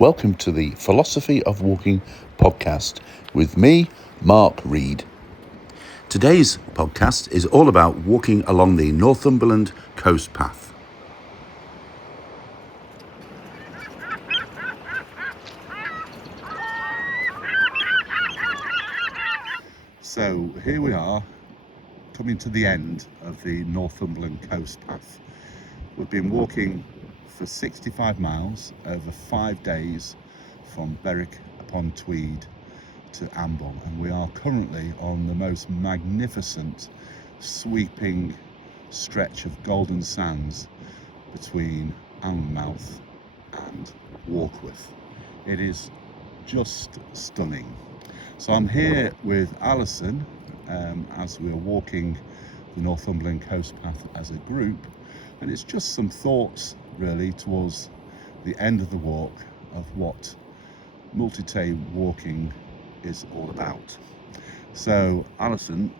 Welcome to the Philosophy of Walking podcast with me, Mark Reed. Today's podcast is all about walking along the Northumberland coast path. So here we are, coming to the end of the Northumberland coast path. We've been walking for 65 miles over 5 days from Berwick upon Tweed to Amble, and we are currently on the most magnificent sweeping stretch of golden sands between Alnmouth and Warkworth. It is just stunning. So I'm here with Alison as we're walking the Northumberland coast path as a group, and it's just some thoughts really towards the end of the walk of what multi-day walking is all about. So Alison,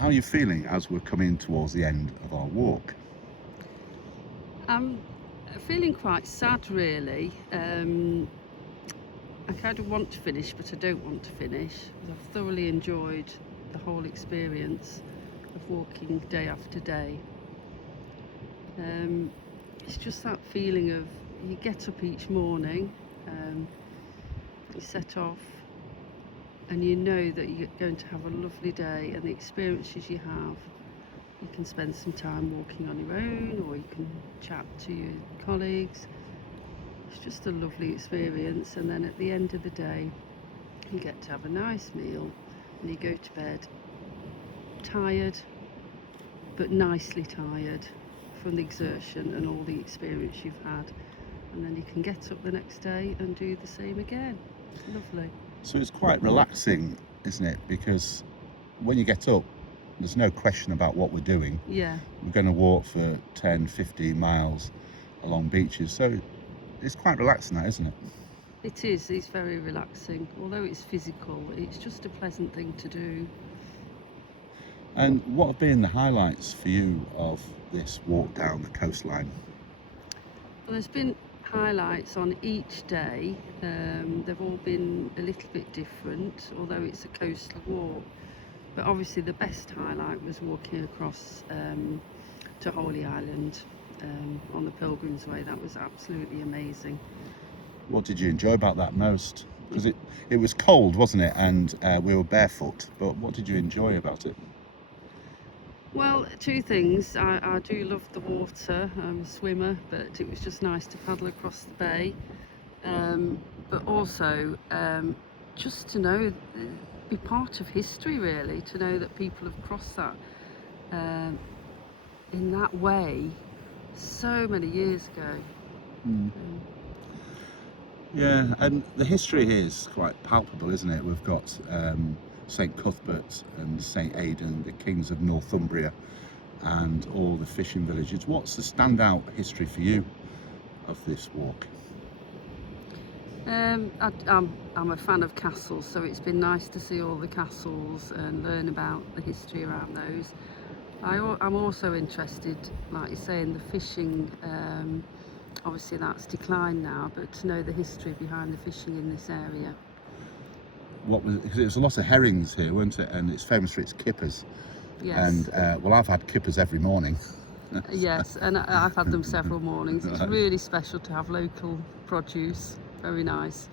how are you feeling as we're coming towards the end of our walk? I'm feeling quite sad really. I kind of want to finish, but I don't want to finish. I've thoroughly enjoyed the whole experience of walking day after day. It's just that feeling of you get up each morning, you set off, and you know that you're going to have a lovely day, and the experiences you have, you can spend some time walking on your own, or you can chat to your colleagues. It's just a lovely experience, and then at the end of the day you get to have a nice meal and you go to bed tired, but nicely tired from the exertion and all the experience you've had, and then you can get up the next day and do the same again. Lovely. So it's quite relaxing, isn't it? Because when you get up, there's no question about what we're doing. Yeah. We're going to walk for 10, 15 miles along beaches, so it's quite relaxing, that, isn't it? It is. It's very relaxing. Although it's physical, it's just a pleasant thing to do. And what have been the highlights for you of this walk down the coastline? Well, there's been highlights on each day. They've all been a little bit different, although it's a coastal walk. But obviously the best highlight was walking across to Holy Island on the Pilgrim's Way. That was absolutely amazing. What did you enjoy about that most? Because it was cold, wasn't it? And we were barefoot. But what did you enjoy about it? Well, two things. I do love the water. I'm a swimmer, but it was just nice to paddle across the bay. But also just to know, be part of history really, to know that people have crossed that in that way so many years ago. Yeah, and the history here is quite palpable, isn't it? We've got St Cuthbert and St Aidan, the kings of Northumbria, and all the fishing villages. What's the standout history for you of this walk? I'm a fan of castles, so it's been nice to see all the castles and learn about the history around those. I'm also interested, like you say, in the fishing. Obviously that's declined now, but to know the history behind the fishing in this area. Because it was a lot of herrings here, weren't it? And it's famous for its kippers. Yes. And well, I've had kippers every morning. Yes, and I've had them several mornings. It's really special to have local produce. Very nice.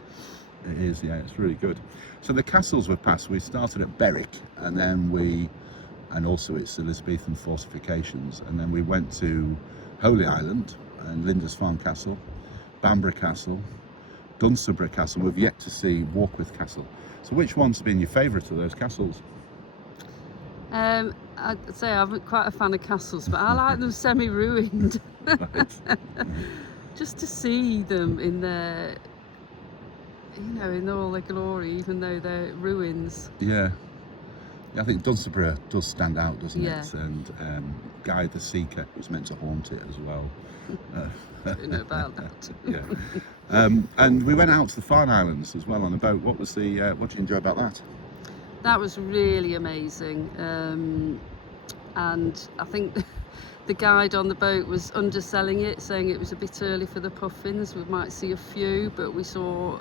It is, yeah, it's really good. So the castles we've passed, we started at Berwick, and also its Elizabethan fortifications, and then we went to Holy Island and Lindisfarne Castle, Bamburgh Castle, Dunstable Castle. We've yet to see Warkworth Castle. So which one's been your favourite of those castles? I'd say I'm quite a fan of castles, but I like them semi-ruined. Right. Just to see them in their, in all their glory, even though they're ruins. Yeah. I think Dunstable does stand out, doesn't Yeah. it? And Guy the Seeker was meant to haunt it as well. I don't know about that. Yeah. And we went out to the Farne Islands as well on a boat. What did you enjoy about that? That was really amazing. And I think the guide on the boat was underselling it, saying it was a bit early for the puffins. We might see a few, but we saw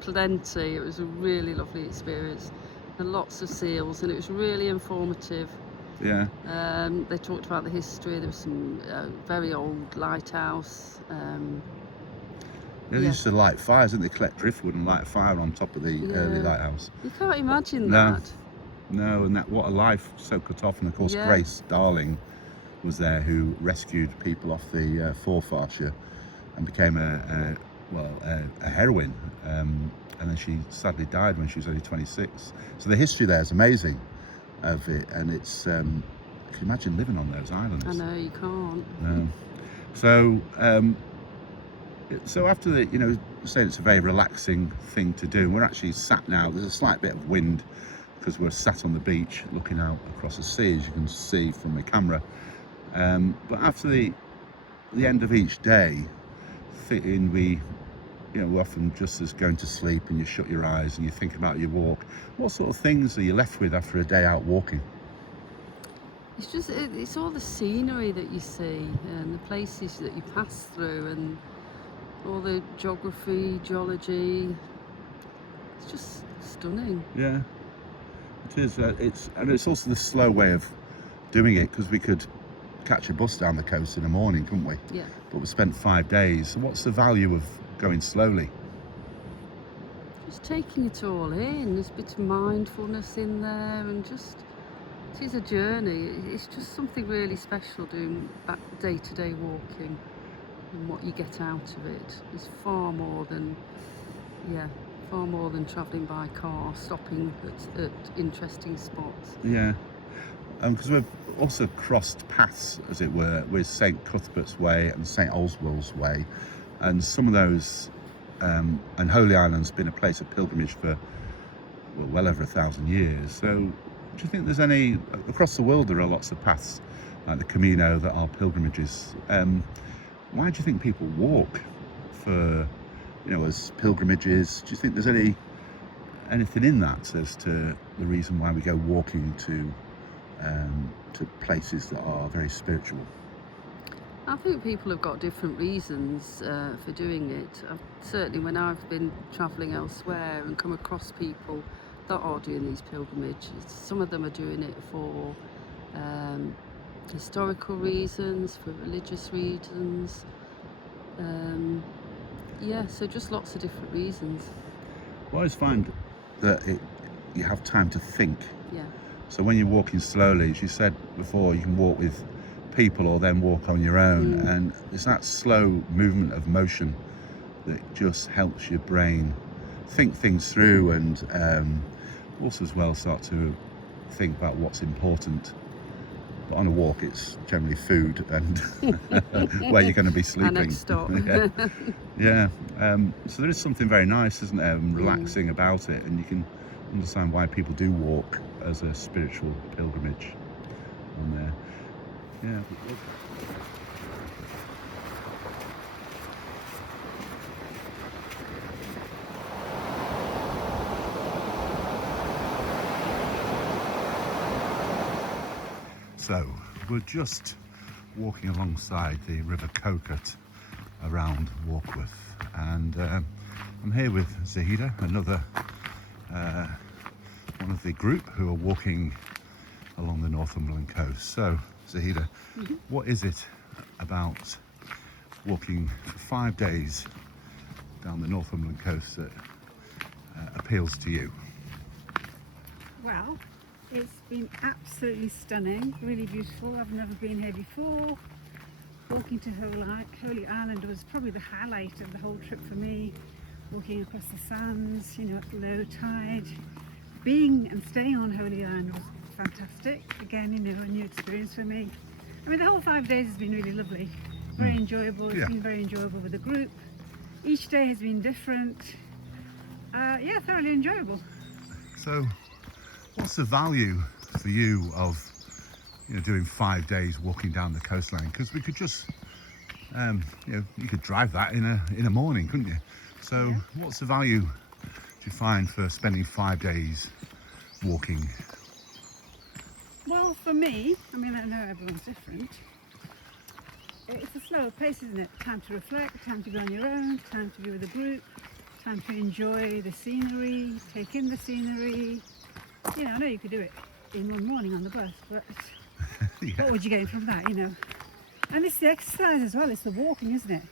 plenty. It was a really lovely experience, and lots of seals, and it was really informative. Yeah. They talked about the history. There was some very old lighthouse. They used to light fires, didn't they? Collect driftwood and light a fire on top of the early lighthouse. You can't imagine No. that. No, and that, what a life so cut off. And of course, Yeah. Grace Darling was there, who rescued people off the Forfarshire and became a heroine. And then she sadly died when she was only 26. So the history there is amazing of it, and it's can you imagine living on those islands? I know, you can't. No. So after the, saying it's a very relaxing thing to do, we're actually sat now. There's a slight bit of wind because we're sat on the beach looking out across the sea, as you can see from my camera. But after the end of each day, we often just as going to sleep, and you shut your eyes and you think about your walk. What sort of things are you left with after a day out walking? It's all the scenery that you see and the places that you pass through and all the geology. It's just stunning. Yeah, it is. It's also the slow way of doing it, because we could catch a bus down the coast in the morning, couldn't we? Yeah. But we spent 5 days. So what's the value of going slowly? Just taking it all in. There's a bit of mindfulness in there, and it is a journey. It's just something really special doing that day-to-day walking, and what you get out of it is far more than travelling by car, stopping at interesting spots. Yeah, because we've also crossed paths, as it were, with St Cuthbert's Way and St Oswald's Way, and some of those, and Holy Island's been a place of pilgrimage for well over 1,000 years. So do you think there's any, across the world there are lots of paths like the Camino that are pilgrimages? Why do you think people walk for, as pilgrimages? Do you think there's anything in that as to the reason why we go walking to places that are very spiritual? I think people have got different reasons for doing it. Certainly when I've been travelling elsewhere and come across people that are doing these pilgrimages, some of them are doing it for historical reasons, for religious reasons. So just lots of different reasons. Well, I always find that you have time to think. Yeah. So when you're walking slowly, as you said before, you can walk with people or then walk on your own, and it's that slow movement of motion that just helps your brain think things through, and also as well start to think about what's important. But on a walk, it's generally food and where you're going to be sleeping. Our next stop. Yeah. So there is something very nice, isn't there, and relaxing about it, and you can understand why people do walk as a spiritual pilgrimage on there. Yeah. So we're just walking alongside the River Coquet around Warkworth, and I'm here with Zahida, another one of the group who are walking along the Northumberland coast. So Zahida, what is it about walking for 5 days down the Northumberland coast that appeals to you? Well, it's been absolutely stunning, really beautiful. I've never been here before. Walking to Holy Island was probably the highlight of the whole trip for me. Walking across the sands, at low tide. Being and staying on Holy Island was fantastic. Again, a new experience for me. I mean, the whole 5 days has been really lovely. Very enjoyable. It's been very enjoyable with the group. Each day has been different. Thoroughly enjoyable. So what's the value for you of doing 5 days walking down the coastline? Because we could just you could drive that in a morning, couldn't you? So what's the value do you find for spending 5 days walking? Well, for me, I mean, I know everyone's different. it's a slower pace, isn't it? Time to reflect, time to be on your own, time to be with a group, time to enjoy the scenery, take in the scenery. You know, I know you could do it in one morning on the bus, but Yeah. what would you gain from that, you know? And it's the exercise as well, it's the walking, isn't it?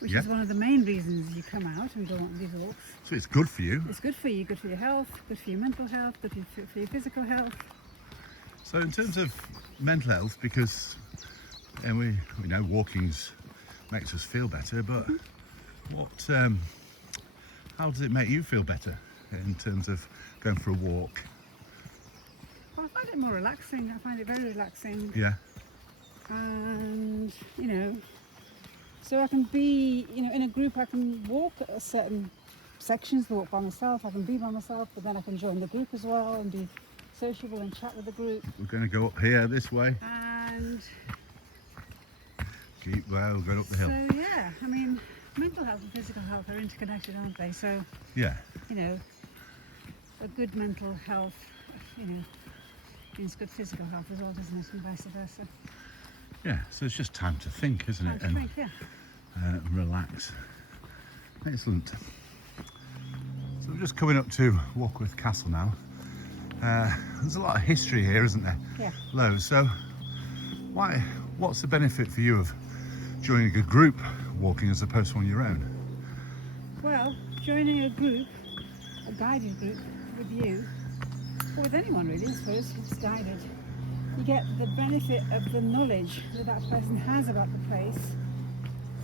Which Yeah. is one of the main reasons you come out and go on these walks. So it's good for you. It's good for you, good for your health, good for your mental health, good for your physical health. So in terms of mental health, because and we know walking's makes us feel better, but how does it make you feel better in terms of going for a walk? Well, I find it more relaxing. I find it very relaxing. Yeah. And, you know, so I can be, you know, in a group. I can walk at certain sections, walk by myself. I can be by myself, but then I can join the group as well and be sociable and chat with the group. We're going to go up here this way. And We're going up the hill. so, yeah, I mean, mental health and physical health are interconnected, aren't they? So, Yeah. you know, a good mental health, you know, means good physical health as well, doesn't it? And vice versa. Yeah. So it's just time to think, isn't Time it? to And think, yeah. relax. Excellent. So we're just coming up to Warkworth Castle now. There's a lot of history here, isn't there? Yeah. Loads. So what's the benefit for you of joining a group walking as opposed to on your own? Well, joining a group, a guided group with you, or with anyone really, I suppose, who's guided, you get the benefit of the knowledge that that person has about the place,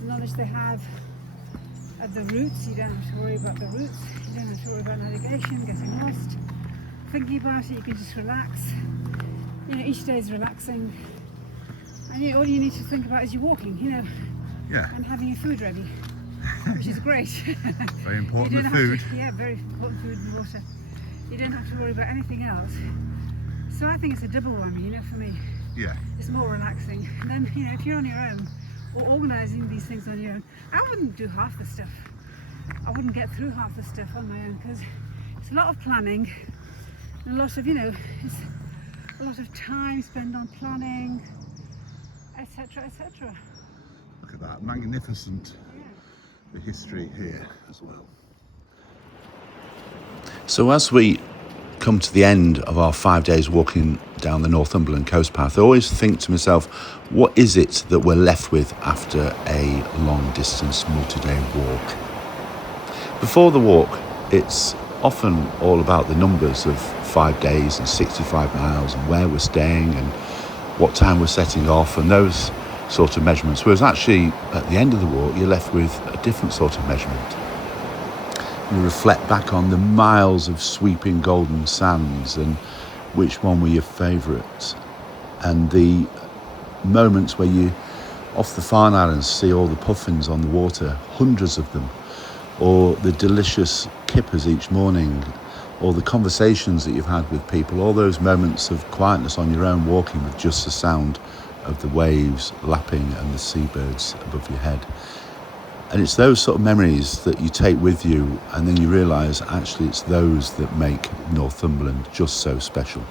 the knowledge they have of the routes. You don't have to worry about the routes, you don't have to worry about navigation, getting lost, thinking about it. You can just relax. You know, each day is relaxing, and all you need to think about is you're walking, you know, Yeah. and having your food ready, which is great. Very important, You the don't have food. to- yeah, very important, food and water. You don't have to worry about anything else. So I think it's a double whammy, you know, for me. Yeah. It's more relaxing. And then, you know, if you're on your own or organising these things on your own, I wouldn't do half the stuff. I wouldn't get through half the stuff on my own because it's a lot of planning and a lot of, you know, it's a lot of time spent on planning, etc., etc. Look at that, magnificent, Yeah. the history here as well. So as we come to the end of our 5 days walking down the Northumberland coast path, I always think to myself, what is it that we're left with after a long distance multi-day walk? Before the walk, it's often all about the numbers of 5 days and 65 miles and where we're staying and what time we're setting off and those sort of measurements. Whereas actually at the end of the walk, you're left with a different sort of measurement. You reflect back on the miles of sweeping golden sands and which one were your favourites, and the moments where you off the Farne Islands see all the puffins on the water, hundreds of them, or the delicious kippers each morning, or the conversations that you've had with people, all those moments of quietness on your own walking with just the sound of the waves lapping and the seabirds above your head. And it's those sort of memories that you take with you, and then you realise actually it's those that make Northumberland just so special.